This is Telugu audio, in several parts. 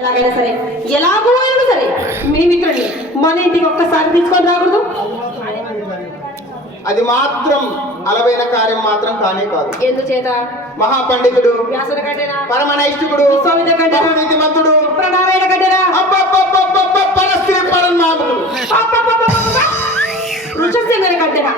ఎలాగైనా సరే ఎలాగో అయినా సరే మీ మిత్రుడిని మన ఇంటికి ఒక్కసారి తీసుకొని రాకూడదు? అది మాత్రం అలవైన కార్యం మాత్రం కానే కాదు. ఎందుచేత? మహాపండితుడు వ్యాసుల కంటేనా? పరమనైష్ఠికుడు విశ్వామిత్ర కంటేనా? నీతిమంతుడు ప్రణారాయణ కంటేనా? పరస్త్రీ పరమాత్ముడు ఋషసింగని కంటేనా?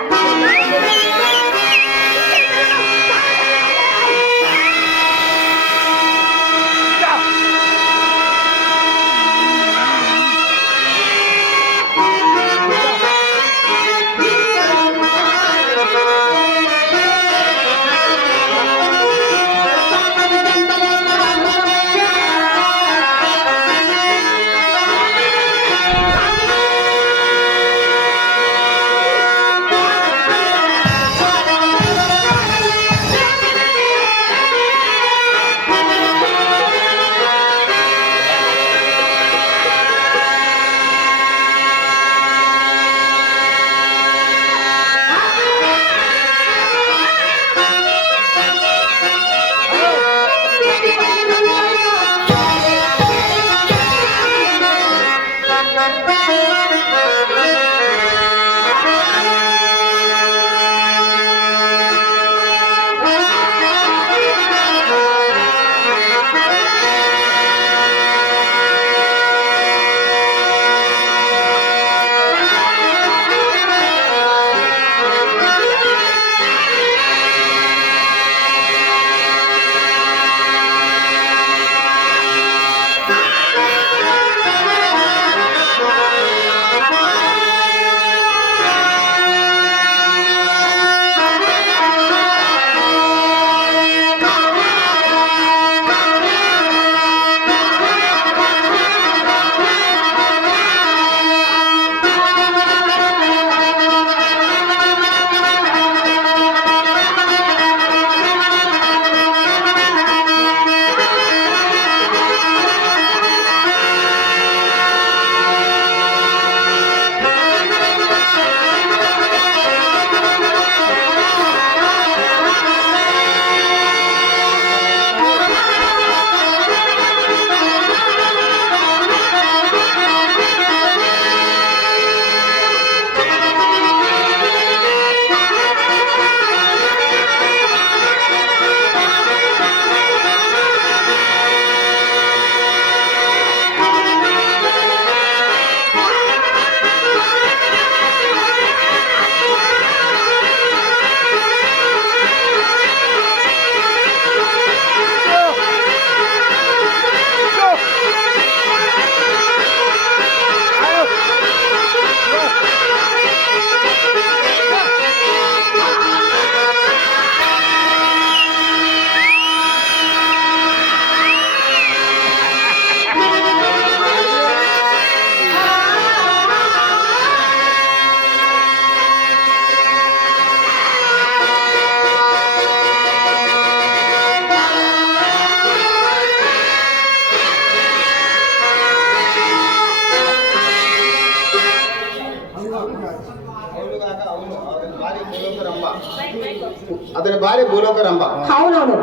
ಹೌದು ನೋಡು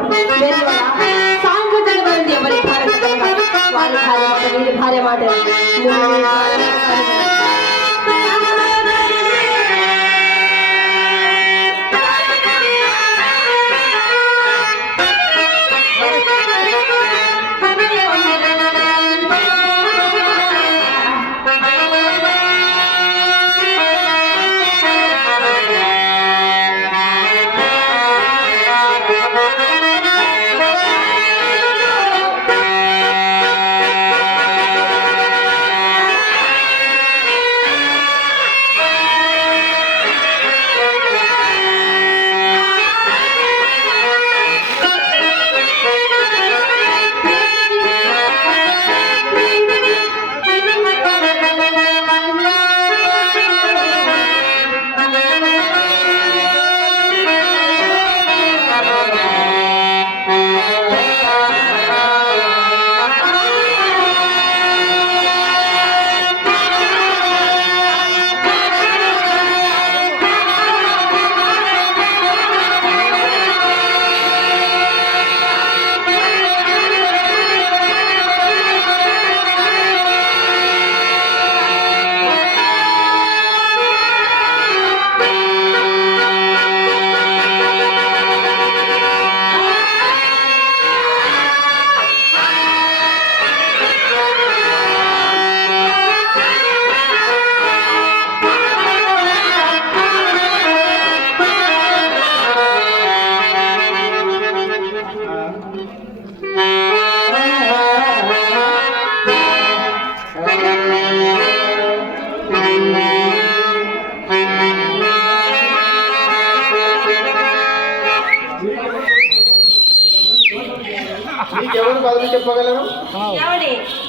ಸಾಂಗುಗಳು ಬಂದಿ ಭಾರಿ ಭಾರಿ ಮಾಡ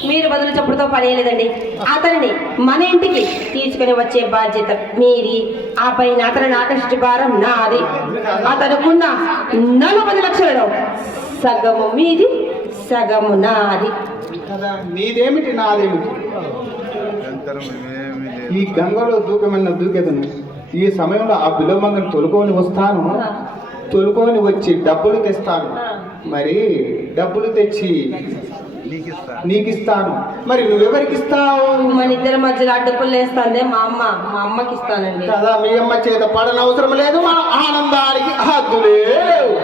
మీరు బదులు చెప్పుడుతో పని లేదండి అతనిని మన ఇంటికి తీసుకుని వచ్చే బాధ్యత మీది. ఆ పైన అతనిని ఆకర్షించే భారం నాది. అతనుకున్న నలభై లక్షలలో సగము మీది సగము నాది. కదా నీదేమిటి నాదేమిటి? ఈ గంగలో దూకమన్న దూకేదను ఈ సమయంలో ఆ బిలోమంగని తొలుకొని వస్తాను. తొలుకొని వచ్చి డబ్బులు తెస్తాను. మరి డబ్బులు తెచ్చి నీకు ఇస్తాను మరి నువ్వెవరికి ఇస్తావు మన ఇద్దరి మధ్యలో అడ్డుపుల్లు వేస్తాందే మా అమ్మ. మా అమ్మకి ఇస్తానండి కదా మీ అమ్మ చేత పడనవసరం లేదు మన ఆనందానికి హద్దులే లేవు.